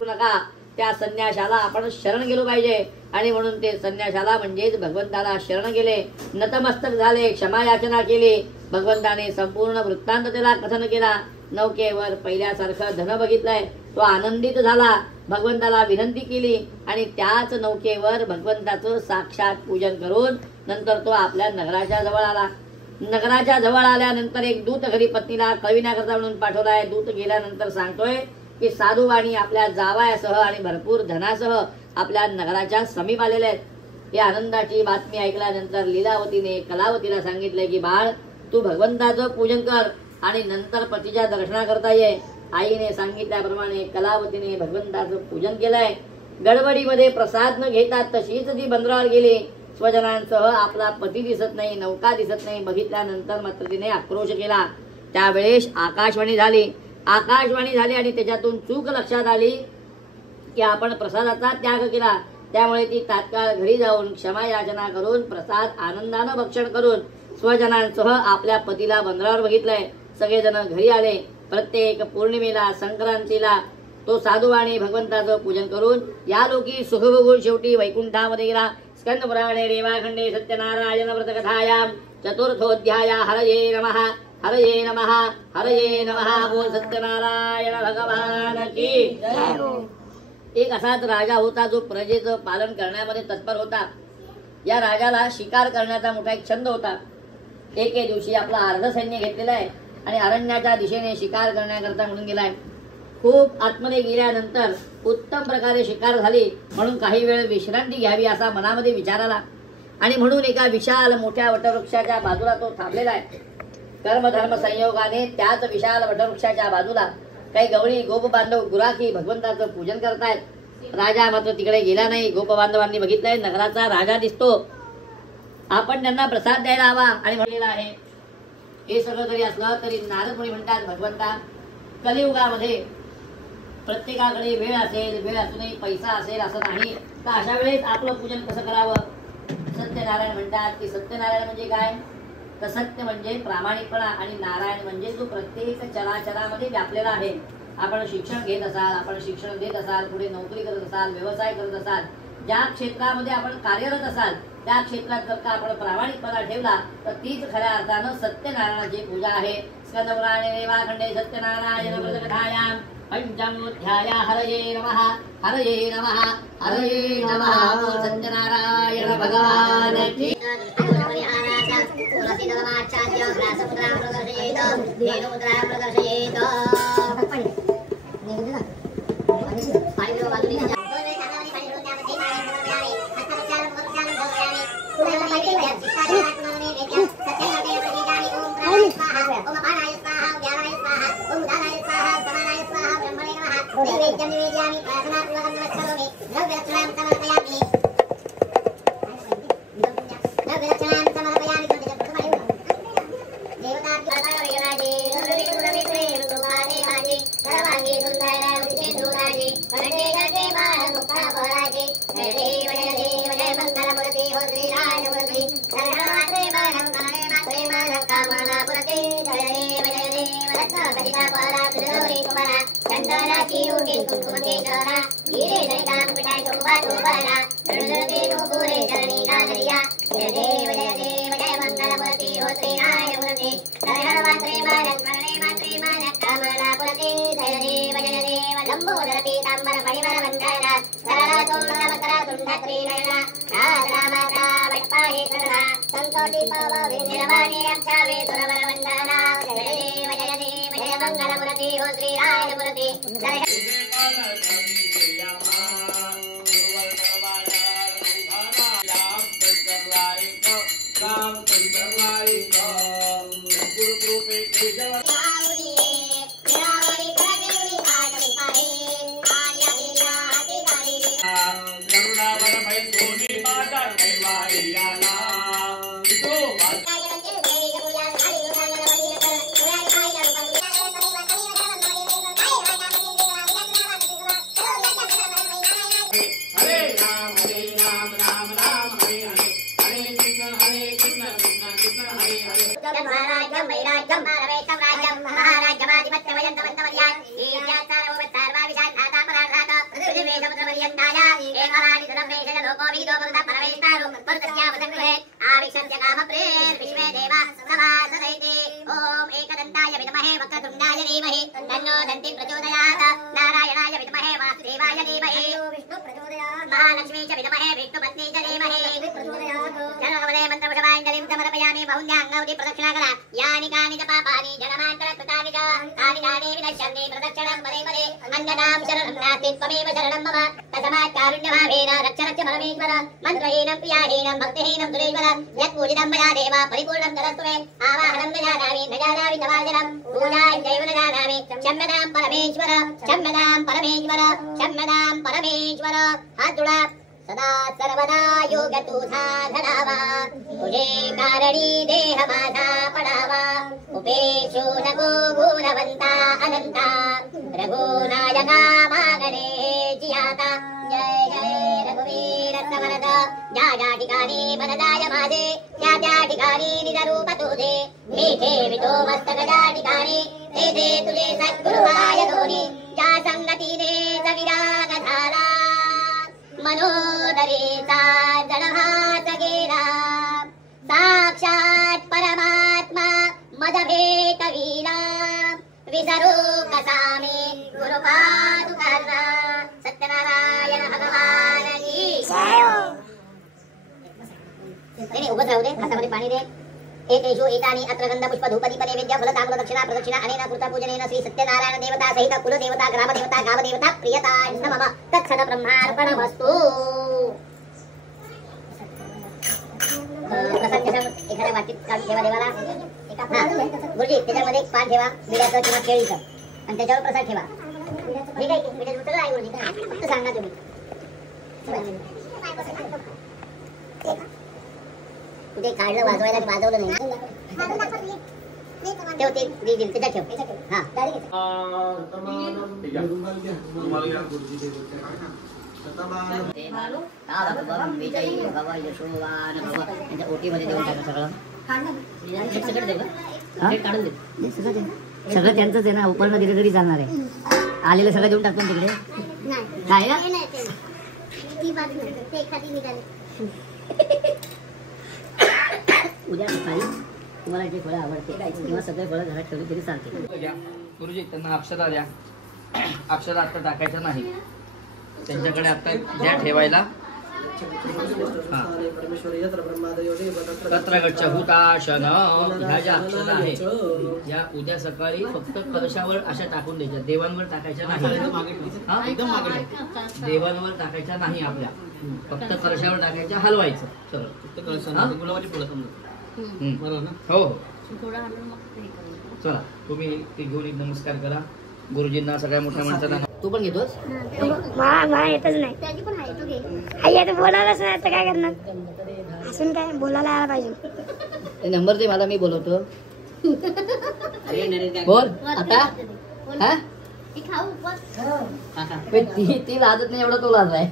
नका त्या संन्याशाला आपण शरण गेलो पाहिजे आणि म्हणून ते संन्याशाला म्हणजेच भगवंताला शरण गेले, नतमस्तक झाले, क्षमा याचना केली. भगवंताने संपूर्ण वृत्तांत त्याला कथन केला. नौकेवर पहिल्यासारखं धन बघितलंय, तो आनंदित झाला, भगवंताला विनंती केली आणि त्याच नौकेवर भगवंताचं साक्षात पूजन करून नंतर तो आपल्या नगराच्या जवळ आला. नगराच्या जवळ आल्यानंतर एक दूत घरी पत्नीला कळविण्याकरता म्हणून पाठवलाय. दूत गेल्यानंतर सांगतोय की साधुवाणी आपल्या जावयासह आणि भरपूर धनासह आपल्या नगराच्या समीप आलेले आहेत. या आनंदाची बातमी ऐकल्यानंतर लीलावतीने कलावतीला सांगितले की बाळ, तू भगवंताचं पूजन कर आणि नंतर पतीच्या दर्शनाकरता ये. आईने सांगितल्याप्रमाणे कलावतीने भगवंताचं पूजन केलंय. गडबडीमध्ये प्रसाद न घेता तशीच ती बंदरावर गेली. स्वजनांसह आपला पती दिसत नाही, नौका दिसत नाही. बघितल्यानंतर मात्र तिने आक्रोश केला. त्यावेळेस आकाशवाणी झाली आणि त्याच्यातून चूक लक्षात आली की आपण प्रसादाचा त्याग केला. त्यामुळे ती तात्काळ घरी जाऊन क्षमा याचना करून प्रसाद आनंदानं भक्षण करून स्वजनांसह आपल्या पतीला बंदरावर बघितलंय. सगळेजण घरी आले. प्रत्येक पौर्णिमेला, संक्रांतीला तो साधुवाणी भगवंताचं पूजन करून या लोकी सुखभोगून शेवटी वैकुंठामध्ये गेला. स्कंद पुराणे रेवाखंडे सत्यनारायण व्रत कथायाम चतुर्थोध्याय. हरये नमः, हरये नमः, हरये नमः. बोल सत्यनारायण भगवान की जय. एक असाच राजा होता जो प्रजेचं पालन करण्यामध्ये तत्पर होता. या राजाला शिकार करण्याचा मोठा एक छंद होता. एके दिवशी आपला अर्ध सैन्य घेतलेला आहे आणि अरण्याच्या दिशेने शिकार करण्याकरता म्हणून गेलाय. खूप आतमध्ये गेल्यानंतर उत्तम प्रकारे शिकार झाली म्हणून काही वेळ विश्रांती घ्यावी असा मनामध्ये विचार आला आणि म्हणून एका विशाल मोठ्या वटवृक्षाच्या बाजूला तो थांबलेला आहे. कर्मधर्म संयोगाने त्याच विशाल वटवृक्षाच्या बाजूला काही गवळी गोप बांधव गुराखी भगवंताचं पूजन करतायत. राजा मात्र तिकडे गेला नाही. गोप बांधवांनी बघितलंय नगराचा राजा दिसतो, आपण त्यांना प्रसाद द्यायला हवा आणि म्हणलेला आहे. हे सगळं जरी असलं तरी नारद मुनी म्हणतात भगवंता, कलियुगामध्ये प्रत्येकाकडे वेळ असेल, वेळ असूनही पैसा असेल असं नाही, तर अशा वेळेस आपलं पूजन कसं करावं. सत्यनारायण म्हणतात की सत्यनारायण म्हणजे काय, तर सत्य म्हणजे प्रामाणिकपणा आणि नारायण म्हणजे जो प्रत्येक चराचरामध्ये व्यापलेला आहे. आपण शिक्षण घेत असाल, आपण शिक्षण देत असाल, पुढे नोकरी करत असाल, व्यवसाय करत असाल, ज्या क्षेत्रामध्ये आपण कार्यरत असाल त्या क्षेत्रात जर का आपण प्रामाणिकपणा ठेवला तर तीच खऱ्या अर्थानं सत्यनारायणाची पूजा आहे. स्कंद पुराणे रेवाखंडे सत्यनारायण व्रत कथायाम पंचमोध्याय. हरये नमः, हरये नमः, हरये नमः. सत्यनारायण भगवान की Hare Krishna, Krishna Krishna, Hare Hare. उपवीतो भगवता परमेष्ठारो परतस्यावसङ्ग्रहे आविशस्य कामप्रेर विश्वे देवा समासदैते ओम एकदन्ताय विद्महे वक्रतुण्डाय धीमहि तन्नो दन्ति प्रचोदयात् नारायणाय विद्महे वासुदेवाय धीमहि विष्णु प्रचोदयात् महालक्ष्मी च विद्महे विष्णुपत्नी च धीमहि प्रचोदयात् जनवले मन्त्रपुष्पाञ्जलिं समर्पयामि बहुन्याङ्गवति प्रदक्षिणा करा यानि कानि च पापानि जनमान्तरकृतानि च तानि तानि विनश्यन्ति प्रदक्षिणं पदे पदे अन्यतां शरणं नास्ति त्वमेव शरणं मम तस्मात् कारुण्यभावेन रक्ष रक्ष परमेश्वर मन्त्रहीनं प्रियाहीनं भक्तिहीनं सुरेश्वर यत्पूजितं मया देव परिपूर्णं करस्तु मे आवाहनं न जानामि नवाजनं पूजां चैव न जानामि क्षम्यतां परमेश्वर क्षम्यतां परमेश्वर क्षम्यतां परमेश्वर हात जोडा सदा सर्वदा योग तू साधनावा तुझे कारणी देह माझा पडावा उपेक्षु नको गुणवंता अनंता रघुनायका मागणे जियाता जय जय रघुवीर समर्थ ज्या ज्या ठिकाणी मन जाय माझे त्या त्या ठिकाणी निज रूप तुझे मी ठेवितो मस्तक ज्या ठिकाणी ते तुझे सद्गुरुवाय दोन्ही ज्या संगतीने विराग झाला मनोदरेचा जडहात गेला साक्षात परमात्मा मद भेटविला विसरू कसा मी गुरुपादुकांना सत्यनारायण भगवान की जय उभं राहू दे हातामध्ये पाणी दे एतेषु एतानि अत्र गंध पुष्प धूप दीप नैवेद्य फल ताम्र दक्षिणा प्रदक्षिणा अनेन कृता पूजनेन श्री सत्यनारायण देवता सहित कुल देवता ग्राम देवता गाव देवता प्रियता मम तत्सद ब्रह्मार्पणमस्तु प्रसाद एखाद्या वाटीत काढून ठेवा देवाला गुरुजी त्याच्यामध्ये एक पान ठेवा बिड्याचं किंवा केळीचं आणि त्याच्यावर प्रसाद ठेवा ठीक आहे बिड्याचं सगळं आहे गुरुजी फक्त सांगा तुम्ही ते काढलं वाजवायला वाजवलं नाही ठेव ते देईल त्याच्यात ठेव हा ओटीमध्ये देऊन टाका सगळं त्यांचंच आहे ना उपरणं दिलं तरी चालणार आहे आलेलं सगळं देऊन टाकतो तिकडे काय ना उद्या सकाळी तुम्हाला जे फळं आवडते किंवा सगळे फळं घरात ठेवली तरी चालते गुरुजी त्यांना अक्षरा द्या अक्षरा आता टाकायचं नाही त्यांच्याकडे आता द्या ठेवायला तत्र गच्छ हुताशन ह्या ज्या अक्षरा आहेत या उद्या सकाळी फक्त कलशावर अशा टाकून द्यायच्या देवांवर टाकायच्या नाही देवांवर टाकायच्या नाही आपल्या फक्त कलशावर टाकायच्या हलवायचं सरळ गुलाबाची फळं हो हो चला तुम्ही ते घेऊन एक नमस्कार करा गुरुजींना सगळ्या मोठ्या माणसांना तू पण घेतोस मला येतच नाही आई बोलायलाच नाही तर काय करणार असून काय बोलायला यायला पाहिजे नंबर दे मला मी बोलवतो बोल आता हा ती लाजत नाही एवढा तो लाज आहे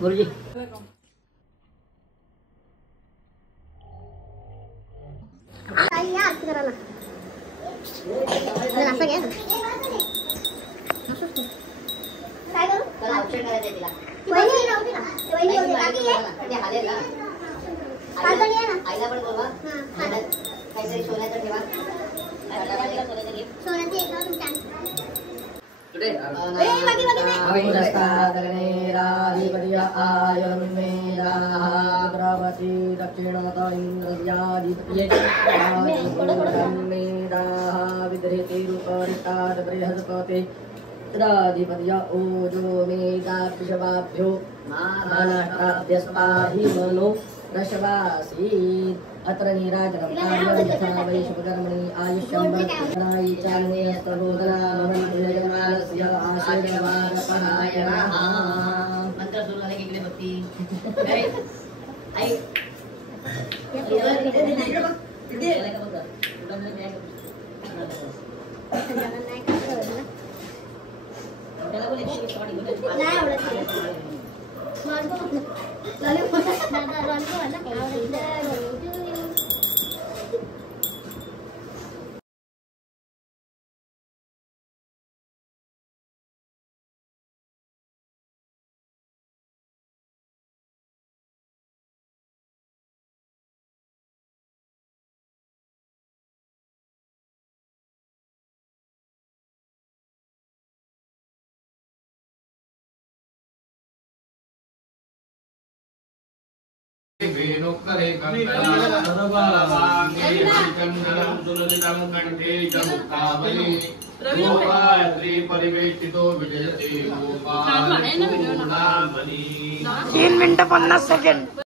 गुरुजी असं घ्या आईला पण बोलवा काहीतरी सोन्याचं ठेवा राधिपतिया ओजो मेधाभ्यो मानाष्ट्राभ्यस्पाहि मनो रशवासीत् अत्र नीराजनं कार्यं यथा वै शुभकर्मणि आयुष्यं वर्धनाय चान्यस्तबोधना भवन्ति आशीर्वादपरायणः मंत्र सुरू झाले की इकडे बघती नाही आवडत वेणुक्तरे कंकणावांगे चंदनं सुललितं कंठे च मुक्तावली गोपात्री परिवेष्टितो विजयते गोपाल 3 मिनिटं 50 सेकंड